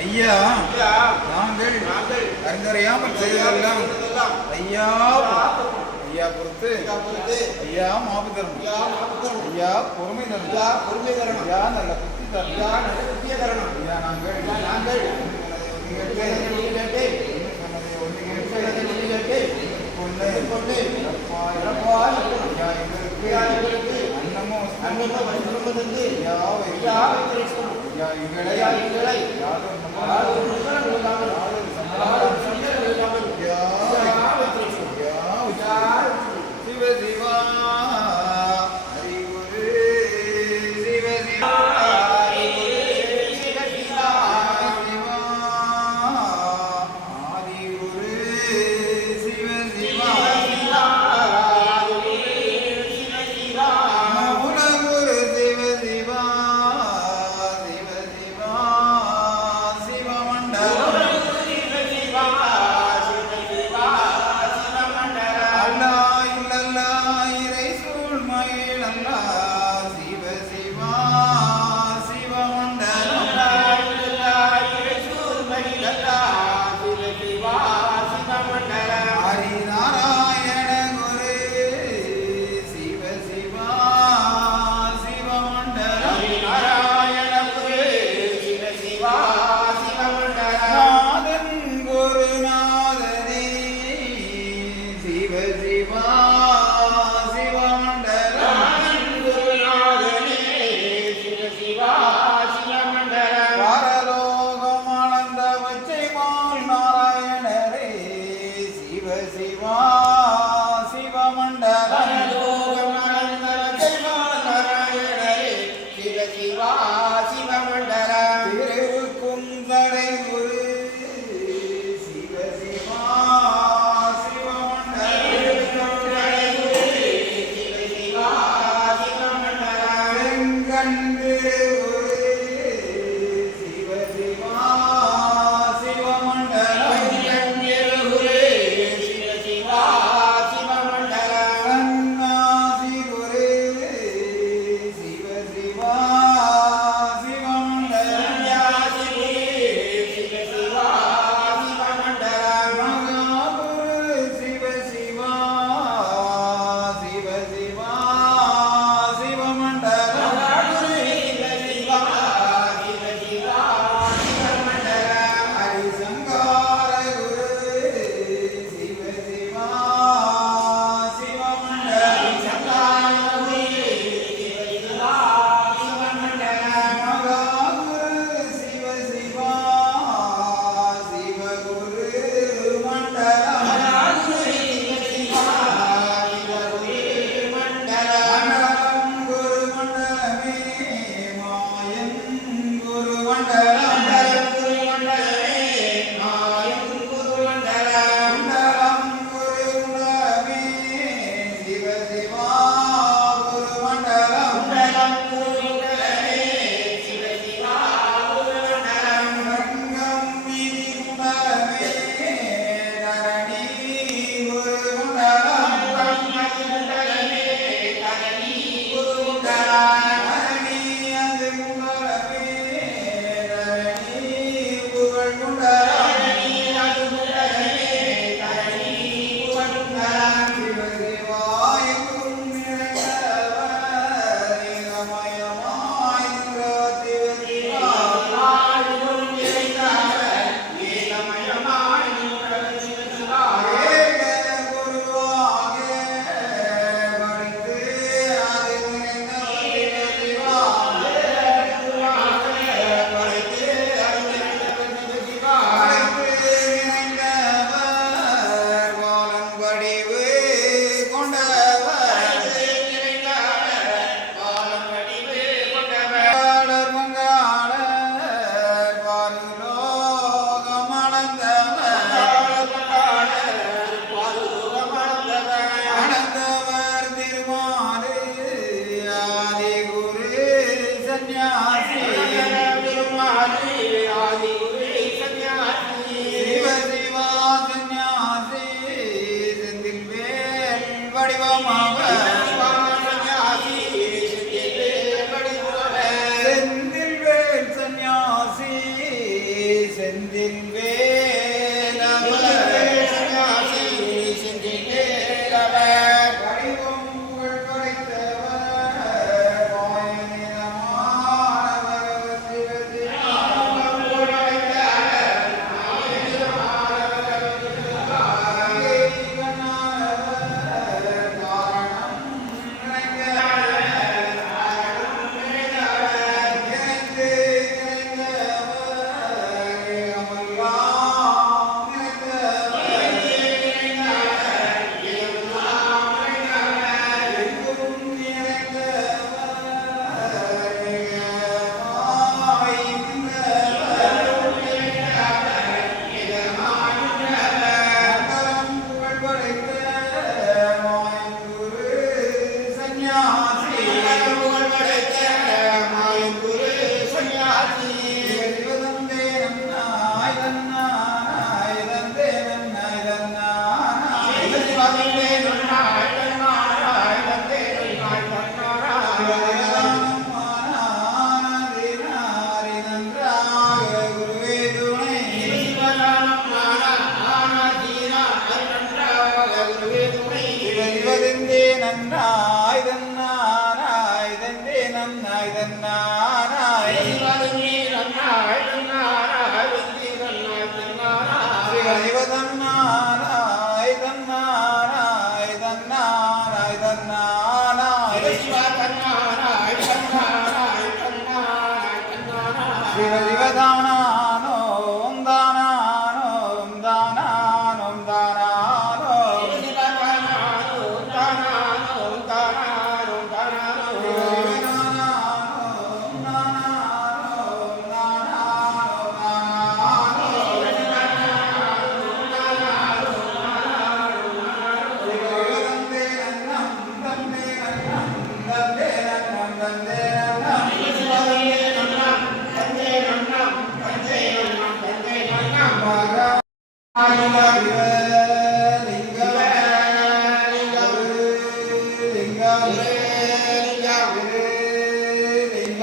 ஐயா நாங்கள் அறிந்தறியாமல் செய்ததெல்லாம் ஐயா ஐயா பொறுத்து ஐயா மாபு தரும் ஐயா பொறுமை தரும் பொறுமை தரும் ஐயா நல்ல புத்தி தரும் ஐயா நல்ல புத்திய தரணும் ஐயா நாங்கள் நாங்கள் அன்னமும் அன்னமும் ஐயா ஐயா எங்களை எங்களை யாரும் சிவ Banana. வடிவமாக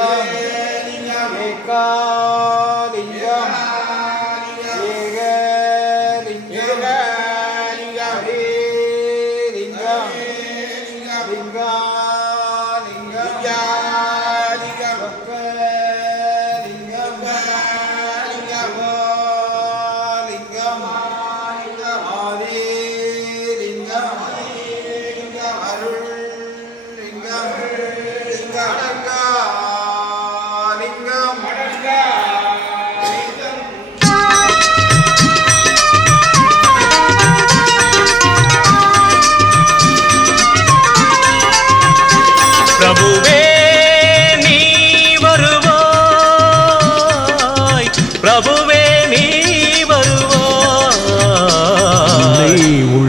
Amém.